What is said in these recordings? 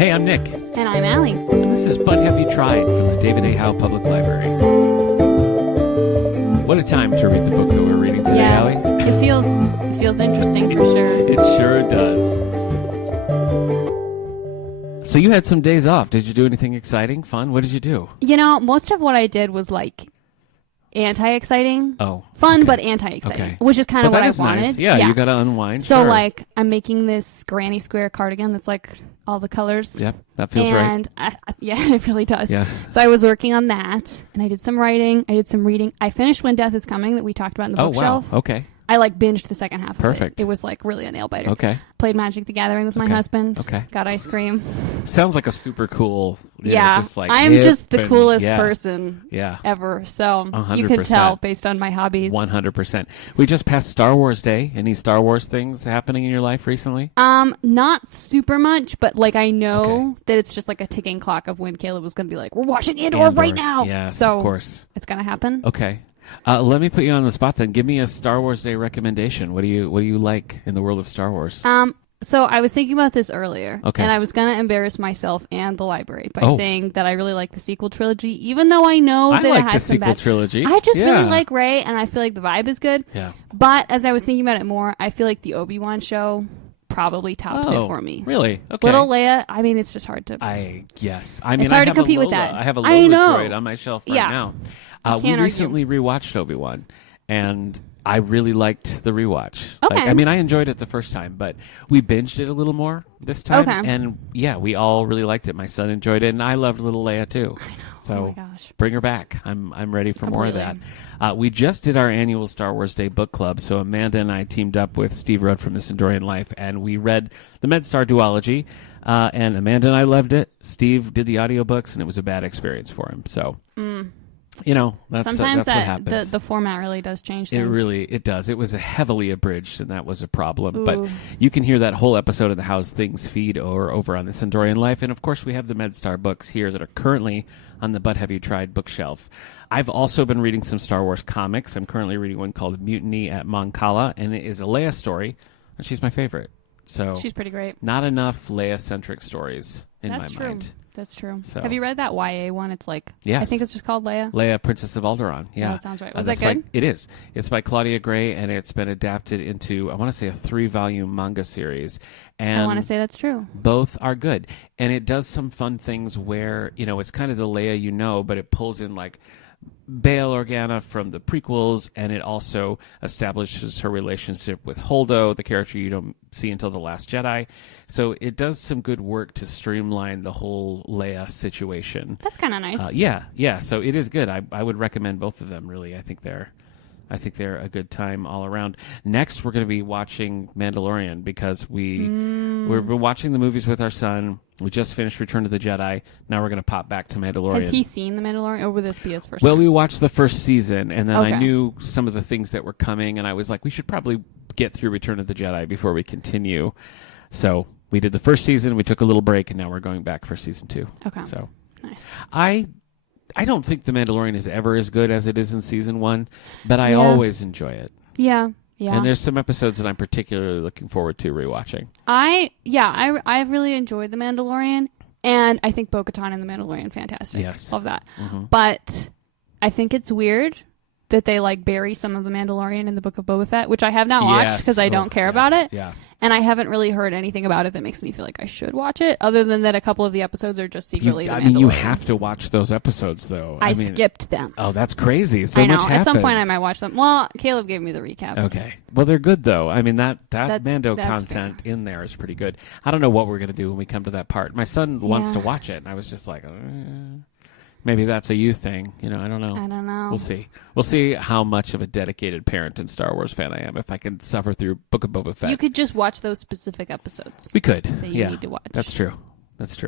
Hey, I'm Nick. And I'm Allie. And this is But Have You Tried from the David A. Howe Public Library. What a time to read the book that we're reading today, Allie. It feels interesting for sure. It sure does. So you had some days off. Did you do anything exciting, fun? What did you do? You know, most of what I did was like anti-exciting. Oh. Fun, okay. but anti-exciting. Okay. Which is kind of what I wanted. Nice. Yeah, you got to unwind. So, sure. like, I'm making this granny square cardigan that's like all the colors. Yep, that feels right. And yeah, it really does. Yeah. So I was working on that, and I did some writing. I did some reading. I finished When Death Is Coming that we talked about in the bookshelf. Oh, wow. Okay. I like binged the second half Perfect. of it. It was like really a nail biter. Okay. Played Magic the Gathering with my husband. Okay. Got ice cream. Sounds like a super cool. Just like I am just the coolest yeah. person ever. So 100%. You can tell based on my hobbies. 100%. We just passed Star Wars Day. Any Star Wars things happening in your life recently? Not super much, but like I know that it's just like a ticking clock of when Caleb was going to be like, we're watching Andor right now. Yes, so of course. It's going to happen. Okay. Let me put you on the spot then. Give me a Star Wars Day recommendation. What do you like in the world of Star Wars? So I was thinking about this earlier, okay. and I was going to embarrass myself and the library by saying that I really like the sequel trilogy, even though I know that it has some bad... I like the sequel trilogy. I just really like Rey, and I feel like the vibe is good. Yeah. But as I was thinking about it more, I feel like the Obi-Wan show probably tops it for me. Really? Okay. Little Leia, I mean, it's just hard to... It's hard to compete with that. I have a Lola droid on my shelf right now. We recently rewatched Obi-Wan, and I really liked the rewatch. Okay. Like, I mean, I enjoyed it the first time, but we binged it a little more this time. Okay. And yeah, we all really liked it. My son enjoyed it, and I loved little Leia too. I know. So oh my gosh. Bring her back. I'm ready for more of that. We just did our annual Star Wars Day book club, so Amanda and I teamed up with Steve Rudd from This Endorian Life, and we read the MedStar duology. And Amanda and I loved it. Steve did the audiobooks, and it was a bad experience for him. So. You know, that's what happens. The format really does change things. It does. It was heavily abridged, and that was a problem. Ooh. But you can hear that whole episode of the How's Things feed over on the Sindorian Life. And, of course, we have the MedStar books here that are currently on the But Have You Tried bookshelf. I've also been reading some Star Wars comics. I'm currently reading one called Mutiny at Mon Cala, and it is a Leia story, and she's my favorite. So she's pretty great. Not enough Leia-centric stories in my mind. That's true. So. Have you read that YA one? It's like, yes. I think it's just called Leia. Leia, Princess of Alderaan. Yeah. Oh, that sounds right. Was that good? It is. It's by Claudia Gray, and it's been adapted into, I want to say, a 3-volume manga series. And I want to say that's true. Both are good. And it does some fun things where, you know, it's kind of the Leia you know, but it pulls in, like, Bail Organa from the prequels, and it also establishes her relationship with Holdo, the character you don't see until The Last Jedi. So it does some good work to streamline the whole Leia situation. That's kind of nice. Yeah. So it is good. I would recommend both of them, really. I think they're a good time all around. Next, we're going to be watching Mandalorian because we've been watching the movies with our son. We just finished Return of the Jedi. Now we're going to pop back to Mandalorian. Has he seen the Mandalorian, or will this be his first Well, time? we watched the first season, and then I knew some of the things that were coming, and I was like, we should probably get through Return of the Jedi before we continue. So we did the first season, we took a little break, and now we're going back for season 2. Okay. So nice. I don't think The Mandalorian is ever as good as it is in season 1, but I always enjoy it. Yeah. Yeah. And there's some episodes that I'm particularly looking forward to rewatching. I really enjoyed The Mandalorian, and I think Bo-Katan and The Mandalorian fantastic. Yes. Love that. Mm-hmm. But I think it's weird that they like bury some of The Mandalorian in the Book of Boba Fett, which I have not watched because I don't care about it. Yeah. And I haven't really heard anything about it that makes me feel like I should watch it, other than that a couple of the episodes are just secretly The Mandalorian. You have to watch those episodes, though. I skipped them. Oh, that's crazy. So I know. much happens. At some point I might watch them. Well, Caleb gave me the recap. Okay. Well, they're good, though. I mean, that Mando content in there is pretty good. I don't know what we're going to do when we come to that part. My son wants to watch it, and I was just like... Maybe that's a you thing. You know, I don't know. I don't know. We'll see. We'll see how much of a dedicated parent and Star Wars fan I am if I can suffer through Book of Boba Fett. You could just watch those specific episodes. We could. That you need to watch. That's true.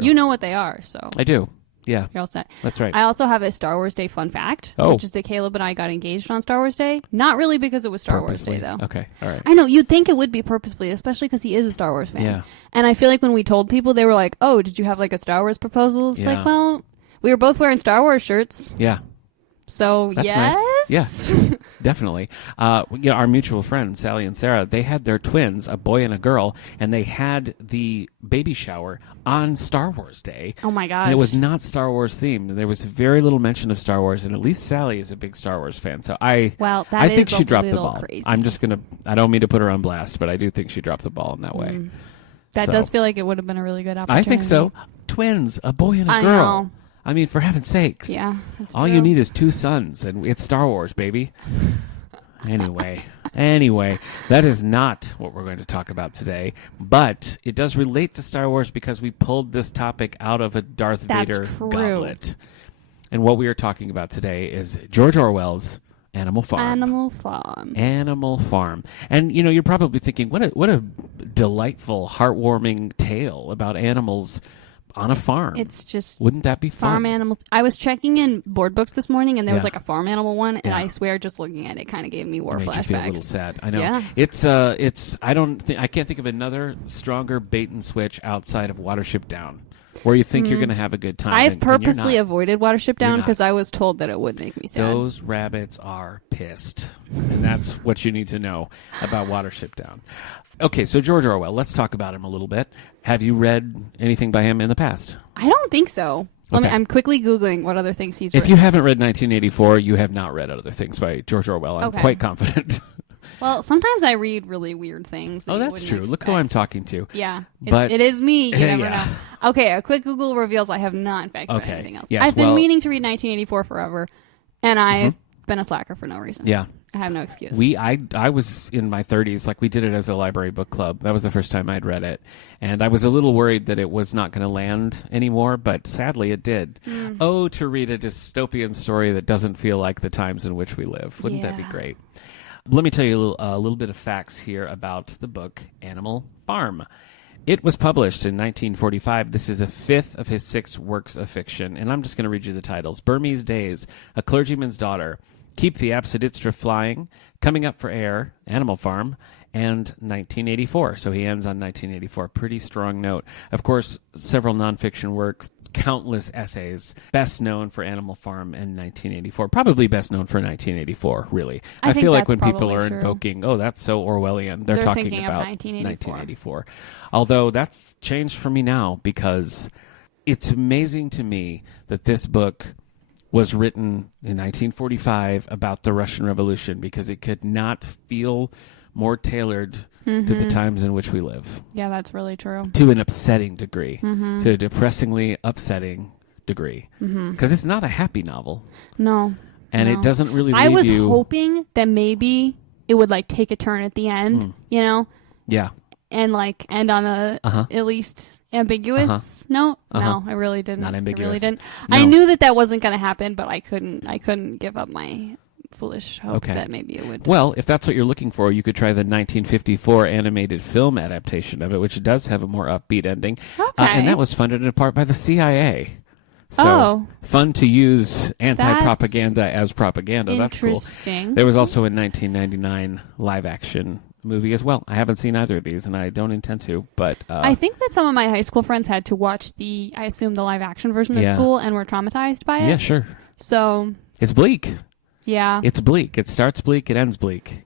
You know what they are, so. I do. Yeah. You're all set. That's right. I also have a Star Wars Day fun fact, which is that Caleb and I got engaged on Star Wars Day. Not really because it was Star Wars Day, though. Okay. All right. I know. You'd think it would be purposefully, especially because he is a Star Wars fan. Yeah. And I feel like when we told people, they were like, oh, did you have like a Star Wars proposal? It's like, well... We were both wearing Star Wars shirts. Yeah. So, That's yes. nice. Yeah, definitely. Our mutual friends, Sally and Sarah, they had their twins, a boy and a girl, and they had the baby shower on Star Wars Day. Oh my gosh. And it was not Star Wars themed. There was very little mention of Star Wars, and at least Sally is a big Star Wars fan. So I think she dropped the ball. Crazy. I don't mean to put her on blast, but I do think she dropped the ball in that way. That does feel like it would have been a really good opportunity. I think so. Twins, a boy and a girl. Know. I mean, for heaven's sakes. Yeah, that's all true. you need is 2 sons, and it's Star Wars, baby. Anyway, that is not what we're going to talk about today, but it does relate to Star Wars because we pulled this topic out of a Darth Vader goblet. And what we are talking about today is George Orwell's Animal Farm. Animal Farm. And, you're probably thinking, what a delightful, heartwarming tale about animals on a farm. It's just... Wouldn't that be fun? Farm animals. I was checking in board books this morning, and there was like a farm animal one, and I swear just looking at it kind of gave me war flashbacks. You feel a little sad. I know. Yeah. I can't think of another stronger bait and switch outside of Watership Down, where you think you're going to have a good time. I've purposely avoided Watership Down because I was told that it would make me sad. Those rabbits are pissed. And that's what you need to know about Watership Down. Okay, so George Orwell, let's talk about him a little bit. Have you read anything by him in the past? I don't think so. Okay. I'm quickly Googling what other things he's written. If you haven't read 1984, you have not read other things by George Orwell. I'm quite confident. Well, sometimes I read really weird things. That's true. Look who I'm talking to. Yeah, it is me. You never know. Okay, a quick Google reveals I have not, in fact, read anything else. Yes, I've been meaning to read 1984 forever, and I've been a slacker for no reason. Yeah. I have no excuse. I was in my 30s, like we did it as a library book club. That was the first time I'd read it. And I was a little worried that it was not going to land anymore, but sadly it did. Oh, to read a dystopian story that doesn't feel like the times in which we live. Wouldn't that be great? Let me tell you a little bit of facts here about the book Animal Farm. It was published in 1945. This is the 5th of his 6 works of fiction. And I'm just going to read you the titles. Burmese Days, A Clergyman's Daughter, Keep the Apsidistra Flying, Coming Up for Air, Animal Farm, and 1984. So he ends on 1984. Pretty strong note. Of course, several nonfiction works, countless essays, best known for Animal Farm and 1984. Probably best known for 1984, really. I feel like when people are invoking, that's so Orwellian, they're talking about 1984. Although that's changed for me now because it's amazing to me that this book was written in 1945 about the Russian Revolution because it could not feel more tailored to the times in which we live. Yeah, that's really true. To an upsetting degree, to a depressingly upsetting degree. Because it's not a happy novel. No. And it doesn't really leave I was you... hoping that maybe it would take a turn at the end, Yeah. And end on a at least ambiguous note. No, I really didn't. Not ambiguous. I really didn't. No. I knew that wasn't going to happen, but I couldn't give up my foolish hope that maybe it would. Well, if that's what you're looking for, you could try the 1954 animated film adaptation of it, which does have a more upbeat ending. Okay. And that was funded in part by the CIA. So fun to use anti-propaganda as propaganda. That's cool. Interesting. There was also a 1999 live-action movie as well. I haven't seen either of these, and I don't intend to. But I think that some of my high school friends had to watch I assume the live-action version at school and were traumatized by it. Yeah, sure. So it's bleak. Yeah. It's bleak. It starts bleak. It ends bleak.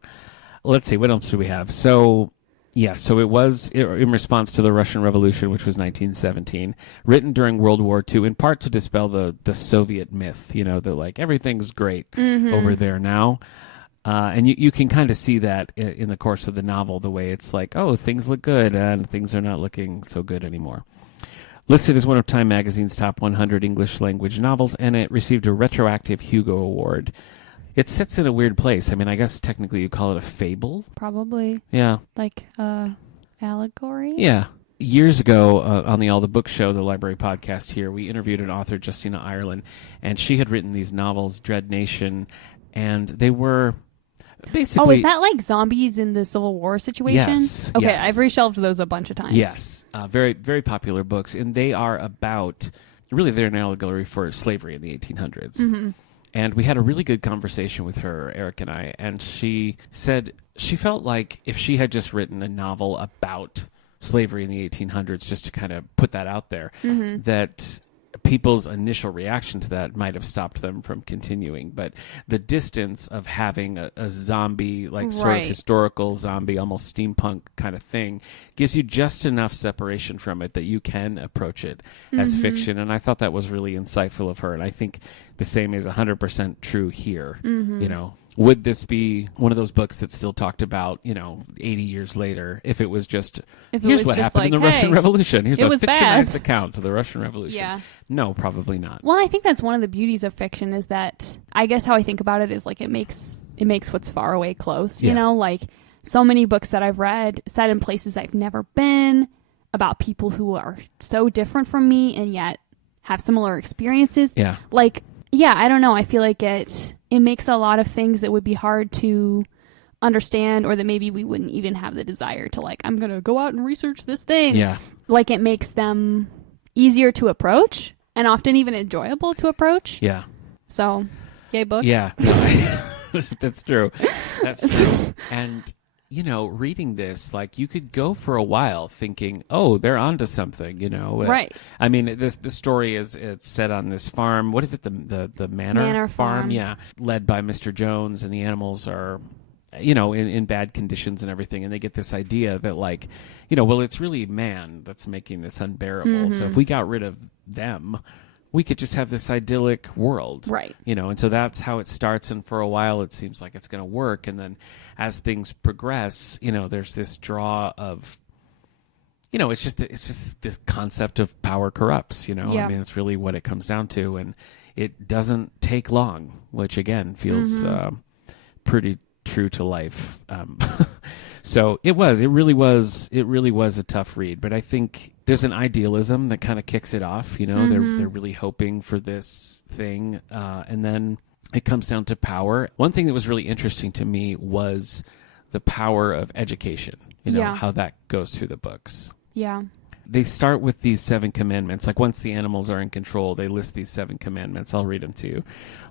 Let's see. What else do we have? So... Yes, so it was in response to the Russian Revolution, which was 1917, written during World War II, in part to dispel the Soviet myth, that everything's great over there now. And you can kind of see that in the course of the novel, the way it's things look good and things are not looking so good anymore. Listed as one of Time Magazine's top 100 English language novels, and it received a retroactive Hugo Award. It sits in a weird place. I mean, I guess technically you call it a fable. Probably. Yeah. Allegory? Yeah. Years ago on the All the Book Show, the library podcast here, we interviewed an author, Justina Ireland, and she had written these novels, Dread Nation, and they were basically... Oh, is that like zombies in the Civil War situation? Yes. Okay, yes. I've reshelved those a bunch of times. Yes. Very, very popular books, and they are about... Really, they're an allegory for slavery in the 1800s. Mm-hmm. And we had a really good conversation with her, Eric and I, and she said she felt like if she had just written a novel about slavery in the 1800s, just to kind of put that out there, that people's initial reaction to that might have stopped them from continuing. But the distance of having a zombie, like sort of historical zombie, almost steampunk kind of thing, gives you just enough separation from it that you can approach it as fiction. And I thought that was really insightful of her. And I think the same is 100% true here. You know, would this be one of those books that's still talked about, 80 years later, if it was just, here's what happened in the Russian Revolution. Here's a fictionized account of the Russian Revolution. Yeah. No, probably not. Well, I think that's one of the beauties of fiction is that, I guess how I think about it is like it makes what's far away close, like so many books that I've read set in places I've never been, about people who are so different from me and yet have similar experiences. Yeah. Like, yeah, I don't know. I feel like it makes a lot of things that would be hard to understand, or that maybe we wouldn't even have the desire to, like, I'm going to go out and research this thing. Yeah. Like, it makes them easier to approach and often even enjoyable to approach. Yeah. So, yay books. Yeah. That's true. That's true. And, reading this, like, you could go for a while thinking, oh, they're onto something, Right. I mean, the story it's set on this farm. What is it? The Manor Farm? Yeah. Led by Mr. Jones, and the animals are, in bad conditions and everything. And they get this idea that, like, well, it's really man that's making this unbearable. So if we got rid of them, we could just have this idyllic world. Right. And so that's how it starts. And for a while, it seems like it's going to work. And then as things progress, there's this draw of, it's just this concept of power corrupts, Yeah. I mean, it's really what it comes down to. And it doesn't take long, which again feels pretty true to life. So it really was a tough read, but I think there's an idealism that kind of kicks it off. They're really hoping for this thing, and then it comes down to power. One thing that was really interesting to me was the power of education. How that goes through the books. Yeah. They start with these 7 commandments. Like, once the animals are in control, they list these 7 commandments. I'll read them to you.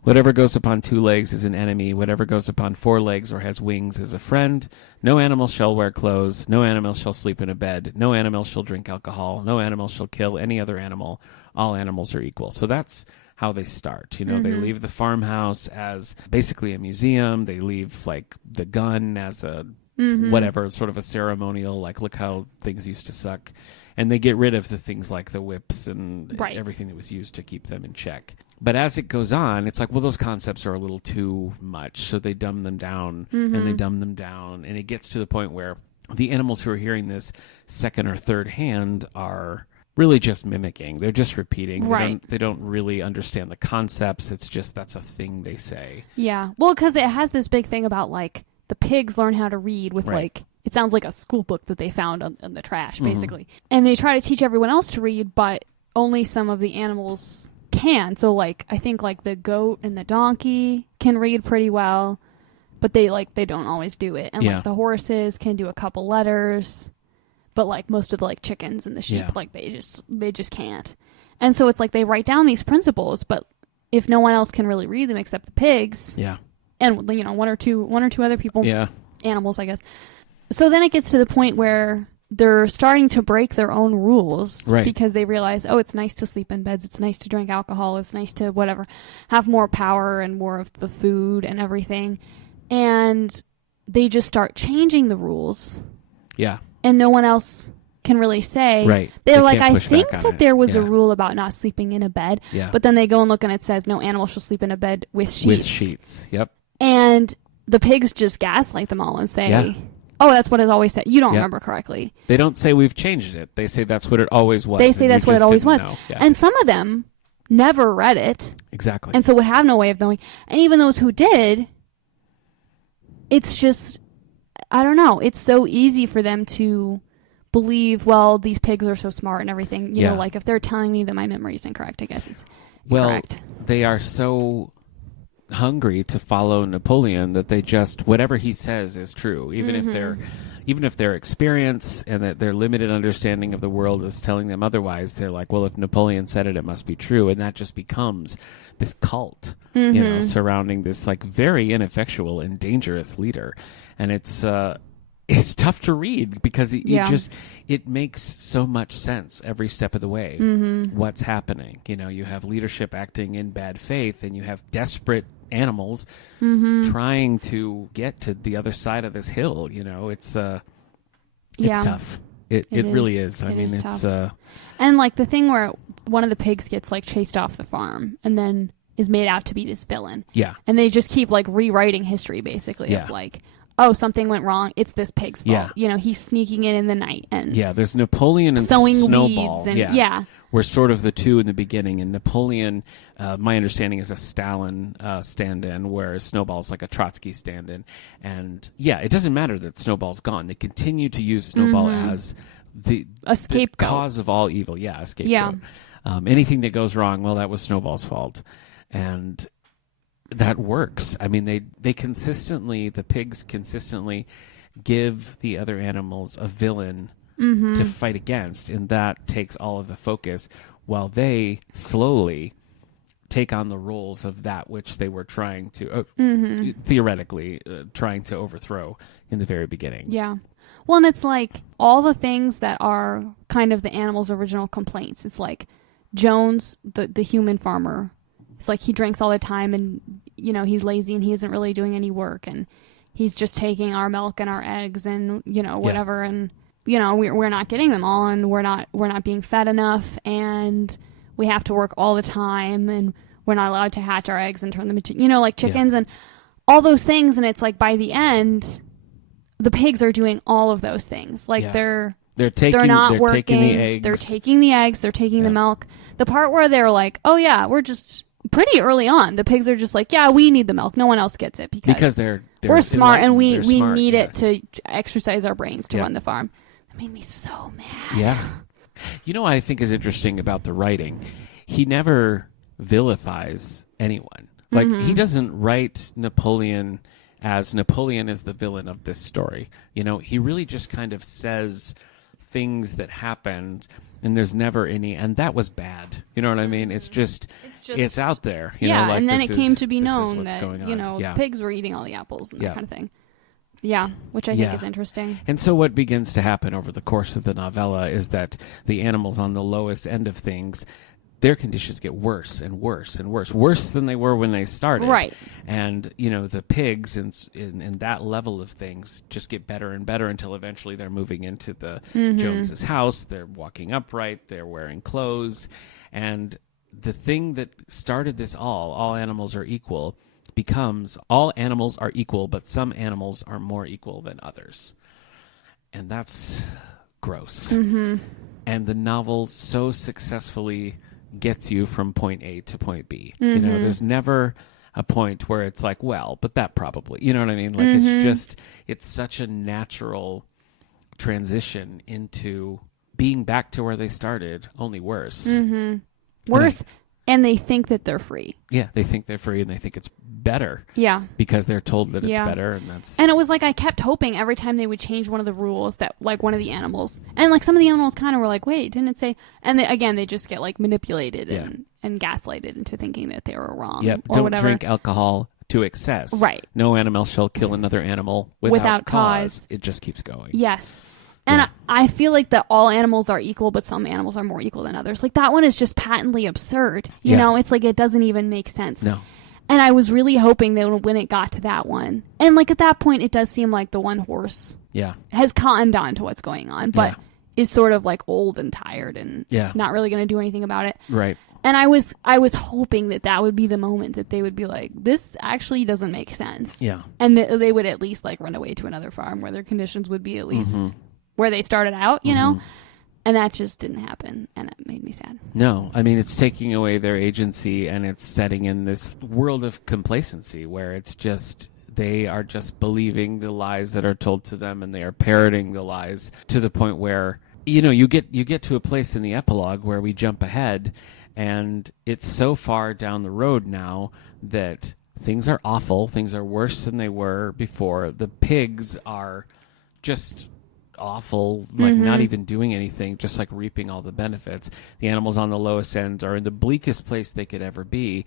Whatever goes upon 2 legs is an enemy. Whatever goes upon 4 legs or has wings is a friend. No animal shall wear clothes. No animal shall sleep in a bed. No animal shall drink alcohol. No animal shall kill any other animal. All animals are equal. So that's how they start. They leave the farmhouse as basically a museum. They leave, like, the gun as a whatever, sort of a ceremonial, like, look how things used to suck. And they get rid of the things like the whips and everything that was used to keep them in check. But as it goes on, it's like, well, those concepts are a little too much. So they dumb them down and they dumb them down. And it gets to the point where the animals who are hearing this second or third hand are really just mimicking. They're just repeating. Right. They don't really understand the concepts. It's just that's a thing they say. Yeah. Well, because it has this big thing about, like, the pigs learn how to read with, like, it sounds like a school book that they found in the trash, basically. And they try to teach everyone else to read, but only some of the animals can. So, like, I think, like, the goat and the donkey can read pretty well, but they don't always do it. And, like, the horses can do a couple letters, but, like, most of the, like, chickens and the sheep, like, they just can't. And so it's like they write down these principles, but if no one else can really read them except the pigs, and, one or two other people, animals, I guess. So then it gets to the point where they're starting to break their own rules because they realize, oh, it's nice to sleep in beds. It's nice to drink alcohol. It's nice to whatever, have more power and more of the food and everything. And they just start changing the rules. Yeah. And no one else can really say. Right. They're like, I think that there was a rule about not sleeping in a bed. Yeah. But then they go and look and it says no animal shall sleep in a bed with sheets. With sheets. Yep. And the pigs just gaslight them all and say, oh, that's what it always said. You don't remember correctly. They don't say we've changed it. They say that's what it always was. They say that's what it always was. Yeah. And some of them never read it. Exactly. And so would have no way of knowing. And even those who did, it's just, I don't know. It's so easy for them to believe, well, these pigs are so smart and everything. You know, like if they're telling me that my memory is incorrect, I guess it's incorrect. They are so hungry to follow Napoleon that they just, whatever he says is true, even if their experience and that their limited understanding of the world is telling them otherwise. They're like, well, if Napoleon said it, it must be true. And that just becomes this cult, surrounding this, like, very ineffectual and dangerous leader. And it's it's tough to read because Yeah. it makes so much sense every step of the way. Mm-hmm. What's happening? You have leadership acting in bad faith, and you have desperate animals Mm-hmm. trying to get to the other side of this hill. It's Yeah. tough. It It really is. is. I It mean, is it's tough. And like the thing where one of the pigs gets like chased off the farm and then is made out to be this villain. yeah, And they just keep like rewriting history basically Yeah. of like, oh, something went wrong. It's this pig's fault. Yeah. He's sneaking in the night and yeah. There's Napoleon and sowing Snowball. weeds and yeah. We're sort of the two in the beginning, and Napoleon, my understanding, is a Stalin stand-in, whereas Snowball's like a Trotsky stand-in. And yeah, it doesn't matter that Snowball's gone. They continue to use Snowball as A scapegoat. the cause of all evil. Yeah, a scapegoat. Yeah. Anything that goes wrong, well, that was Snowball's fault. And that works. I mean, the pigs consistently give the other animals a villain to fight against, and that takes all of the focus, while they slowly take on the roles of that which they were trying to theoretically trying to overthrow in the very beginning. Yeah. Well, and it's like all the things that are kind of the animal's original complaints. It's like Jones, the human farmer. It's like he drinks all the time and, he's lazy and he isn't really doing any work and he's just taking our milk and our eggs and, whatever. And, we're not getting them all and we're not being fed enough and we have to work all the time and we're not allowed to hatch our eggs and turn them into, like chickens and all those things. And it's like by the end, the pigs are doing all of those things. Like they're not working. Taking the eggs. They're taking the eggs. They're taking the milk. The part where they're like, oh yeah, we're just pretty early on. The pigs are just like, yeah, we need the milk. No one else gets it because they're we're smart and we smart, need yes. it to exercise our brains to run the farm. That made me so mad. Yeah. What I think is interesting about the writing, he never vilifies anyone. Like, he doesn't write Napoleon as the villain of this story. He really just kind of says things that happened, and there's never any, and that was bad. You know what I mean? It's just it's out there. Like, and then it came to be this is known what's that, going on. the pigs were eating all the apples and that kind of thing. Yeah, which I think is interesting. And so what begins to happen over the course of the novella is that the animals on the lowest end of things, their conditions get worse and worse and worse than they were when they started. Right. And, the pigs in that level of things just get better and better until eventually they're moving into the Jones's house. They're walking upright. They're wearing clothes. And the thing that started this all animals are equal, becomes all animals are equal, but some animals are more equal than others. And that's gross. And the novel so successfully gets you from point A to point B. There's never a point where it's like, well, but that probably, you know what I mean? Like, it's such a natural transition into being back to where they started, only worse. Worse, and they think that they're free. Yeah, they think they're free and they think it's better. Yeah. Because they're told that it's better, and that's... And it was like I kept hoping every time they would change one of the rules that, like, one of the animals... And, like, some of the animals kind of were like, wait, didn't it say... And, they just get, like, manipulated and gaslighted into thinking that they were wrong or don't whatever. drink alcohol to excess. Right. No animal shall kill another animal without cause. It just keeps going. Yes. And I feel like that all animals are equal, but some animals are more equal than others. Like, that one is just patently absurd. You know? It's like it doesn't even make sense. No. And I was really hoping that when it got to that one, and like at that point, it does seem like the one horse has cottoned on to what's going on, but is sort of like old and tired and not really going to do anything about it. Right. And I was hoping that would be the moment that they would be like, this actually doesn't make sense. Yeah. And they would at least like run away to another farm where their conditions would be at least where they started out, you know? And that just didn't happen, and it made me sad. No, I mean, it's taking away their agency, and it's setting in this world of complacency where it's just, they are just believing the lies that are told to them, and they are parroting the lies to the point where, you get to a place in the epilogue where we jump ahead, and it's so far down the road now that things are awful, things are worse than they were before. The pigs are just... awful, like not even doing anything, just like reaping all the benefits. The animals on the lowest end are in the bleakest place they could ever be,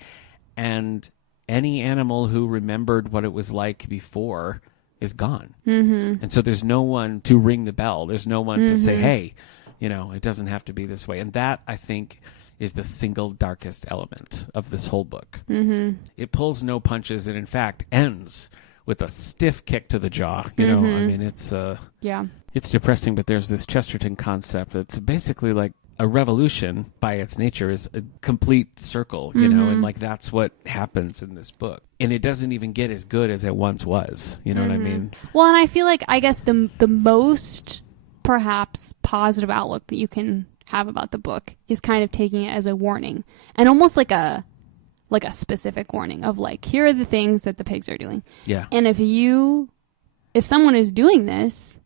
and any animal who remembered what it was like before is gone. And so there's no one to ring the bell. There's no one to say, hey, it doesn't have to be this way. And that, I think, is the single darkest element of this whole book. It pulls no punches and, in fact, ends with a stiff kick to the jaw. I mean, it's depressing, but there's this Chesterton concept that's basically like a revolution by its nature is a complete circle, and like that's what happens in this book. And it doesn't even get as good as it once was. You know what I mean? Well, and I feel like, I guess the most perhaps positive outlook that you can have about the book is kind of taking it as a warning, and almost like a specific warning of like, here are the things that the pigs are doing. Yeah. And if someone is doing this,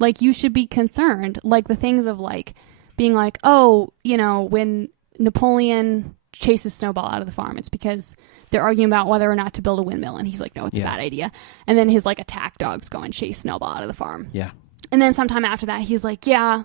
like, you should be concerned. Like the things of like being like, oh, when Napoleon chases Snowball out of the farm, it's because they're arguing about whether or not to build a windmill, and he's like, no, it's a bad idea. And then his like attack dogs go and chase Snowball out of the farm. Yeah. And then sometime after that, he's like, yeah,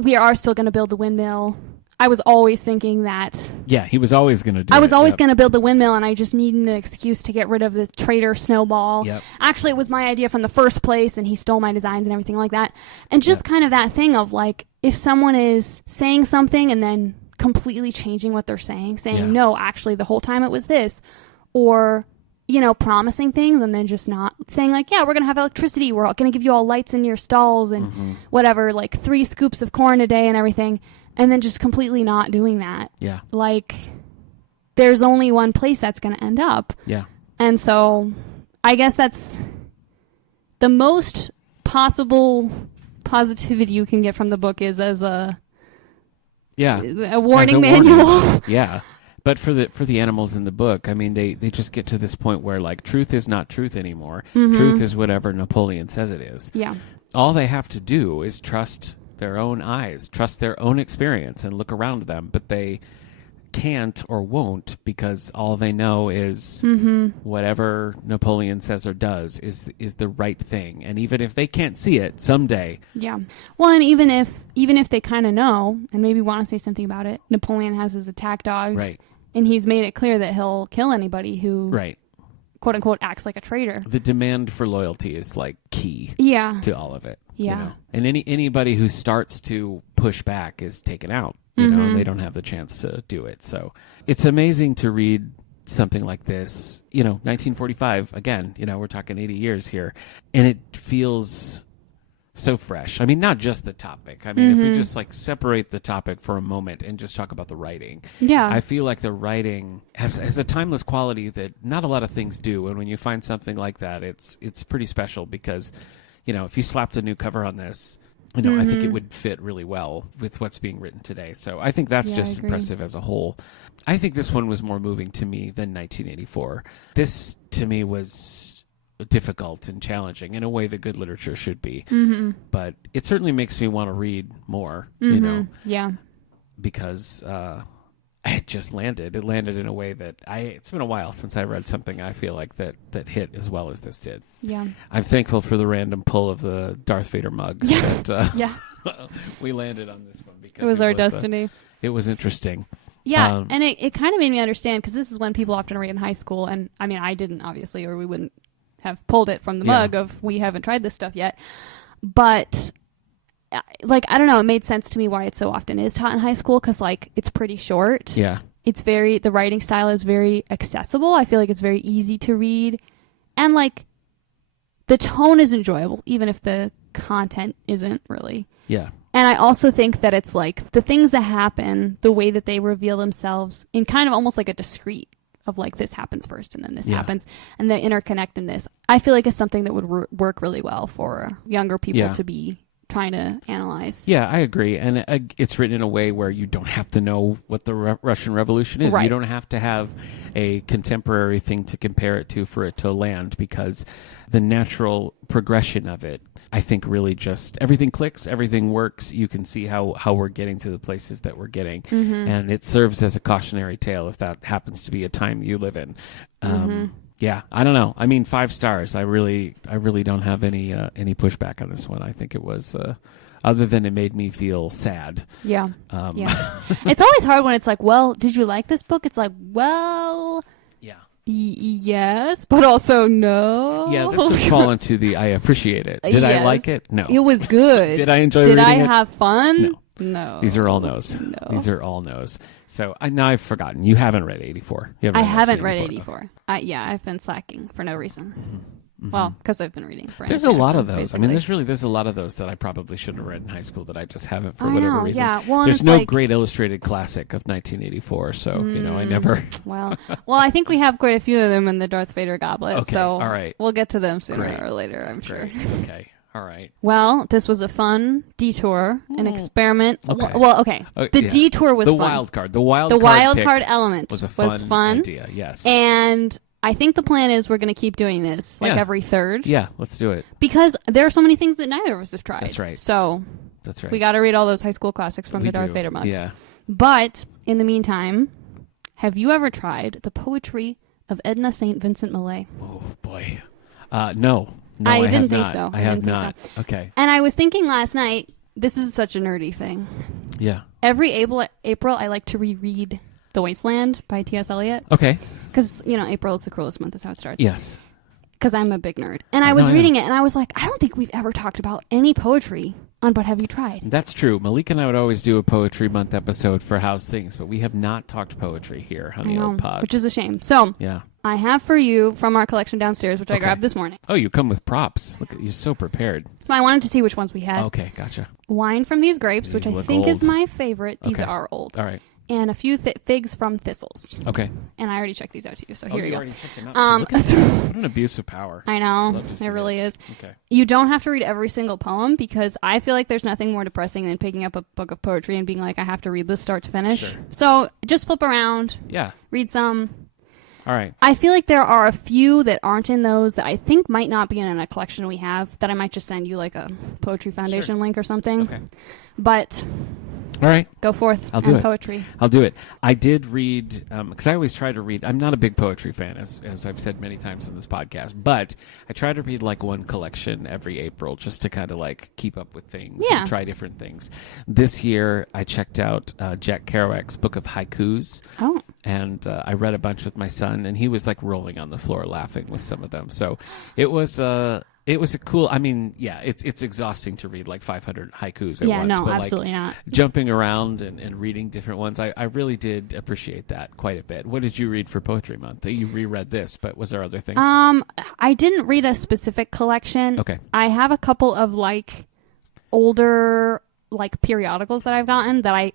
we are still going to build the windmill. I was always thinking that. Yeah, he was always going to do it. I was always going to build the windmill, and I just needed an excuse to get rid of the traitor Snowball. Yep. Actually, it was my idea from the first place, and he stole my designs and everything like that. And just kind of that thing of like, if someone is saying something and then completely changing what they're saying, no, actually the whole time it was this, or promising things and then just not saying like, yeah, we're going to have electricity, we're going to give you all lights in your stalls and whatever, like 3 scoops of corn a day and everything, and then just completely not doing that. Yeah. Like, there's only one place that's going to end up. Yeah. And so I guess that's the most possible positivity you can get from the book is as a warning manual. Yeah. But for the animals in the book, I mean, they just get to this point where, like, truth is not truth anymore. Truth is whatever Napoleon says it is. Yeah. All they have to do is trust their own eyes, trust their own experience, and look around them. But they can't or won't, because all they know is whatever Napoleon says or does is the right thing. And even if they can't see it someday. Yeah. Well, and even if they kind of know and maybe want to say something about it, Napoleon has his attack dogs. Right. And he's made it clear that he'll kill anybody who, quote unquote, acts like a traitor. The demand for loyalty is like key to all of it. Yeah. And anybody who starts to push back is taken out, and they don't have the chance to do it. So it's amazing to read something like this, 1945, again, we're talking 80 years here, and it feels so fresh. I mean, not just the topic. I mean, if we just like separate the topic for a moment and just talk about the writing. Yeah. I feel like the writing has a timeless quality that not a lot of things do. And when you find something like that, it's pretty special because, if you slapped a new cover on this, I think it would fit really well with what's being written today. So I think that's just impressive as a whole. I think this one was more moving to me than 1984. This, to me, was difficult and challenging in a way that good literature should be. But it certainly makes me want to read more, Yeah. because it just landed. It landed in a way that it's been a while since I read something I feel like that hit as well as this did. Yeah. I'm thankful for the random pull of the Darth Vader mug. Yeah. That, we landed on this one because it was our destiny. It was interesting. Yeah, and it kind of made me understand, because this is when people often read in high school, and I mean, I didn't, obviously, or we wouldn't have pulled it from the mug of, we haven't tried this stuff yet. But, like, I don't know, it made sense to me why it so often is taught in high school, because, like, it's pretty short. Yeah. The writing style is very accessible. I feel like it's very easy to read. And, like, the tone is enjoyable, even if the content isn't really. Yeah. And I also think that it's like the things that happen, the way that they reveal themselves in kind of almost like a discrete of like, this happens first and then this happens, and the interconnectedness, I feel like is something that would work really well for younger people to be trying to analyze. Yeah, I agree. And it's written in a way where you don't have to know what the Russian Revolution is. Right. You don't have to have a contemporary thing to compare it to for it to land, because the natural progression of it, I think, really just everything clicks, everything works. You can see how we're getting to the places that we're getting. And it serves as a cautionary tale if that happens to be a time you live in. Yeah, I don't know. I mean, 5 stars. I really don't have any pushback on this one. I think it was, other than it made me feel sad. Yeah. It's always hard when it's like, well, did you like this book? It's like, well, Yes, but also no. Yeah, this would fall into the I appreciate it. Did I like it? No. It was good. Did I enjoy Did reading I it? have fun? No. No. These are all no's. No. These are all no's. So now I've forgotten. You haven't read 84. You I haven't read 84. Yeah, I've been slacking for no reason. Mm-hmm. Well, because I've been reading. There's a lot of those. Basically. I mean, there's a lot of those that I probably should have read in high school that I just haven't for I whatever know, reason. yeah. Well, there's no great illustrated classic of 1984, so I never. Well, I think we have quite a few of them in the Darth Vader goblet. Okay, so all right. We'll get to them sooner Great. or later, I'm sure. Great. Okay. All right. Well, this was a fun detour, an experiment. Okay. Well, okay. The detour was the fun. Wild card. The wild card element was a fun idea. Yes. And I think the plan is we're going to keep doing this every third. Yeah, let's do it. Because there are so many things that neither of us have tried. That's right. So that's right. We got to read all those high school classics from the Darth Vader mug. Yeah. But in the meantime, have you ever tried the poetry of Edna St. Vincent Millay? Oh boy. No. No, I didn't have think not. so. I have not. Okay. And I was thinking last night, this is such a nerdy thing. Yeah. Every April, I like to reread The Wasteland by T.S. Eliot. Okay. Because, April is the cruelest month is how it starts. Yes. Because I'm a big nerd. And I was reading it, and I was like, I don't think we've ever talked about any poetry on But Have You Tried? That's true. Malik and I would always do a Poetry Month episode for How's Things, but we have not talked poetry here on the old pod. Which is a shame. So, yeah. I have for you from our collection downstairs, which I grabbed this morning. Oh, you come with props. Look, you're so prepared. I wanted to see which ones we had. Okay, gotcha. Wine from these grapes, which I think is my favorite. These are old. All right. And a few figs from thistles. Okay. And I already checked these out to you, so here you go. Already checked them out. What an abuse of power. I know. It really is. Okay. You don't have to read every single poem because I feel like there's nothing more depressing than picking up a book of poetry and being like, I have to read this start to finish. Sure. So just flip around. Yeah. Read some. All right. I feel like there are a few that aren't in those that I think might not be in a collection we have that I might just send you like a Poetry Foundation link or something. Okay. But all right. Go forth. I'll do it. Poetry. I'll do it. I did read, because I always try to read. I'm not a big poetry fan, as I've said many times in this podcast, but I try to read like one collection every April just to kind of like keep up with things and try different things. This year, I checked out Jack Kerouac's book of haikus. Oh. And I read a bunch with my son, and he was like rolling on the floor laughing with some of them. So it was a cool. I mean, yeah, it's exhausting to read like 500 haikus at once. Yeah, no, but absolutely like, not. Jumping around and reading different ones, I really did appreciate that quite a bit. What did you read for Poetry Month? You reread this, but was there other things? I didn't read a specific collection. Okay. I have a couple of like older like periodicals that I've gotten that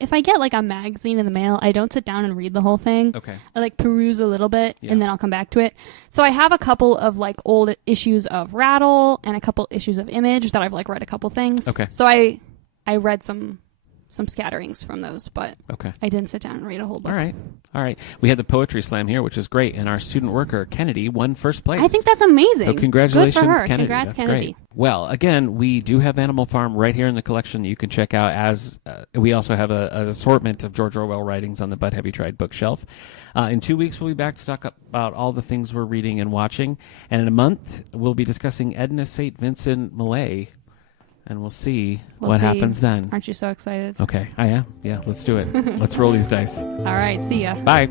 if I get like a magazine in the mail, I don't sit down and read the whole thing. Okay. I like peruse a little bit and then I'll come back to it. So I have a couple of like old issues of Rattle and a couple issues of Image that I've like read a couple things. Okay. So I read some scatterings from those, but I didn't sit down and read a whole book. All right. We had the Poetry Slam here, which is great, and our student worker, Kennedy, won first place. I think that's amazing. So congratulations, Good for her. Kennedy. Congrats, that's Kennedy. Great. Well, again, we do have Animal Farm right here in the collection that you can check out. As we also have an assortment of George Orwell writings on the But Have You Tried bookshelf. In 2 weeks, we'll be back to talk about all the things we're reading and watching. And in a month, we'll be discussing Edna St. Vincent Millay. And we'll see what happens then. Aren't you so excited? Okay, I am. Yeah, let's do it. Let's roll these dice. All right, see ya. Bye.